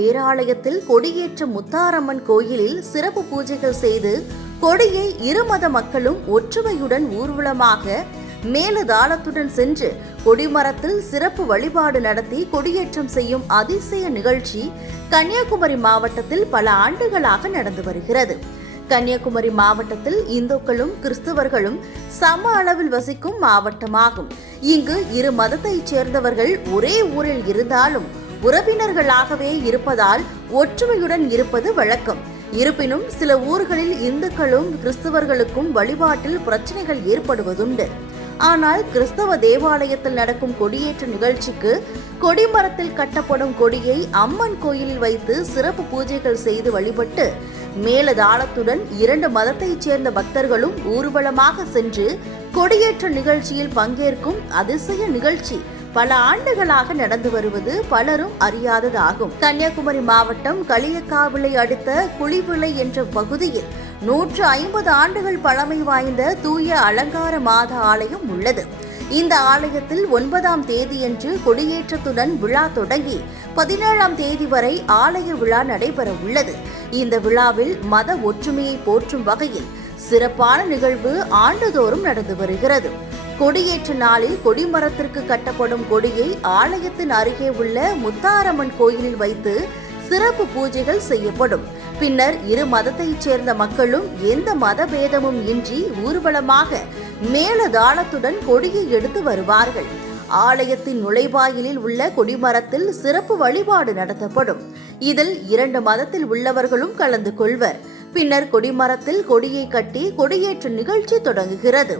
பேராலயத்தில் கொடியேற்ற முத்தாரம்மன் கோயிலில் சிறப்பு பூஜைகள் செய்து கொடியை இருமத மக்களும் ஒற்றுமையுடன் ஊர்வலமாக மேலதாளத்துடன் சென்று கொடிமரத்தில் சிறப்பு வழிபாடு நடத்தி கொடியேற்றம் செய்யும் அதிசய நிகழ்ச்சி கன்னியாகுமரி மாவட்டத்தில் பல ஆண்டுகளாக நடந்து வருகிறது. கன்னியாகுமரி மாவட்டத்தில் இந்துக்களும் கிறிஸ்தவர்களும் சம அளவில் வசிக்கும் மாவட்டமாகும். இங்கு இரு மதத்தைச் சேர்ந்தவர்கள் ஒரே ஊரில் இருந்தாலும் உறவினர்களாகவே இருப்பதால் ஒற்றுமையுடன் இருப்பது வழக்கம். இருப்பினும் சில ஊர்களில் இந்துக்களும் கிறிஸ்தவர்களுக்கும் வழிபாட்டில் பிரச்சனைகள் ஏற்படுவதுண்டு. ஆனால் கிறிஸ்தவ தேவாலயத்தில் நடக்கும் கொடியேற்ற நிகழ்ச்சிக்கு கொடிமரத்தில் கட்டப்படும் கொடியை அம்மன் கோயிலில் வைத்து சிறப்பு பூஜைகள் செய்து வழிபட்டு மேலதாளத்துடன் இரண்டு மதத்தைச் சேர்ந்த பக்தர்களும் ஊர்வலமாக சென்று கொடியேற்ற நிகழ்ச்சியில் பங்கேற்கும் அதிசய நிகழ்ச்சி பல ஆண்டுகளாக நடந்து வருவது பலரும் அறியாததாகும். கன்னியாகுமரி மாவட்டம் களியக்காவிளை அடுத்த குளிவிளை என்ற பகுதியில் 150 ஆண்டுகள் பழமை வாய்ந்த தூய அலங்கார மாத ஆலயம் உள்ளது. இந்த ஆலயத்தில் 9ஆம் தேதியன்று கொடியேற்றத்துடன் விழா தொடங்கி 17ஆம் தேதி வரை ஆலய விழா நடைபெற உள்ளது. இந்த விழாவில் மத ஒற்றுமையை போற்றும் வகையில் சிறப்பான நிகழ்வு ஆண்டுதோறும் நடந்து வருகிறது. கொடியேற்ற நாளில் கொடிமரத்திற்கு கட்டப்படும் கொடியை ஆலயத்தின் அருகே உள்ள முத்தாரம்மன் கோயிலில் வைத்து சிறப்பு பூஜைகள் செய்யப்படும். பின்னர் இரு மதத்தைச் சேர்ந்த மக்களும் எந்த மதபேதமும் இன்றி ஊர்வலமாக மேலதாளத்துடன் கொடியை எடுத்து வருவார்கள். ஆலயத்தின் நுழைவாயிலில் உள்ள கொடிமரத்தில் சிறப்பு வழிபாடு நடத்தப்படும். இதில் இரண்டு மதத்தில் உள்ளவர்களும் கலந்து கொள்வர். பின்னர் கொடிமரத்தில் கொடியை கட்டி கொடியேற்ற நிகழ்ச்சி தொடங்குகிறது.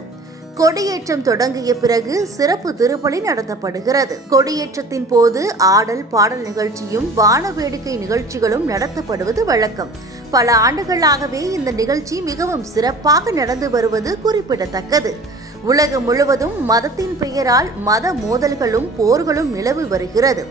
கொடியேற்றம் தொடங்கிய பிறகு சிறப்பு திருப்பலி நடத்தப்படுகிறது. கொடியேற்றத்தின் போது ஆடல் பாடல் நிகழ்ச்சியும் வான வேடிக்கை நிகழ்ச்சிகளும் நடத்தப்படுவது வழக்கம். பல ஆண்டுகளாகவே இந்த நிகழ்ச்சி மிகவும் சிறப்பாக நடந்து வருவது குறிப்பிடத்தக்கது. உலகம் முழுவதும் மதத்தின் பெயரால் மத மோதல்களும் போர்களும் நிலவி வருகிறது.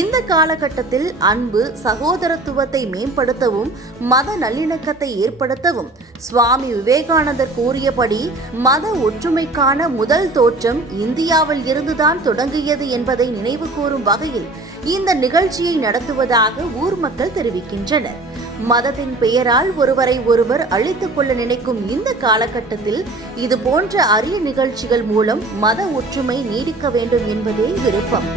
இந்த காலகட்டத்தில் அன்பு சகோதரத்துவத்தை மேம்படுத்தவும் மத நல்லிணக்கத்தை ஏற்படுத்தவும் சுவாமி விவேகானந்தர் கூறியபடி மத ஒற்றுமைக்கான முதல் தோற்றம் இந்தியாவில் இருந்துதான் தொடங்கியது என்பதை நினைவு கூறும் வகையில் இந்த நிகழ்ச்சியை நடத்துவதாக ஊர் மக்கள் தெரிவிக்கின்றனர். மதத்தின் பெயரால் ஒருவரை ஒருவர் அழித்துக் கொள்ள நினைக்கும் இந்த காலகட்டத்தில் இது போன்ற அரிய நிகழ்ச்சிகள் மூலம் மத ஒற்றுமை நீடிக்க வேண்டும் என்பதே விருப்பம்.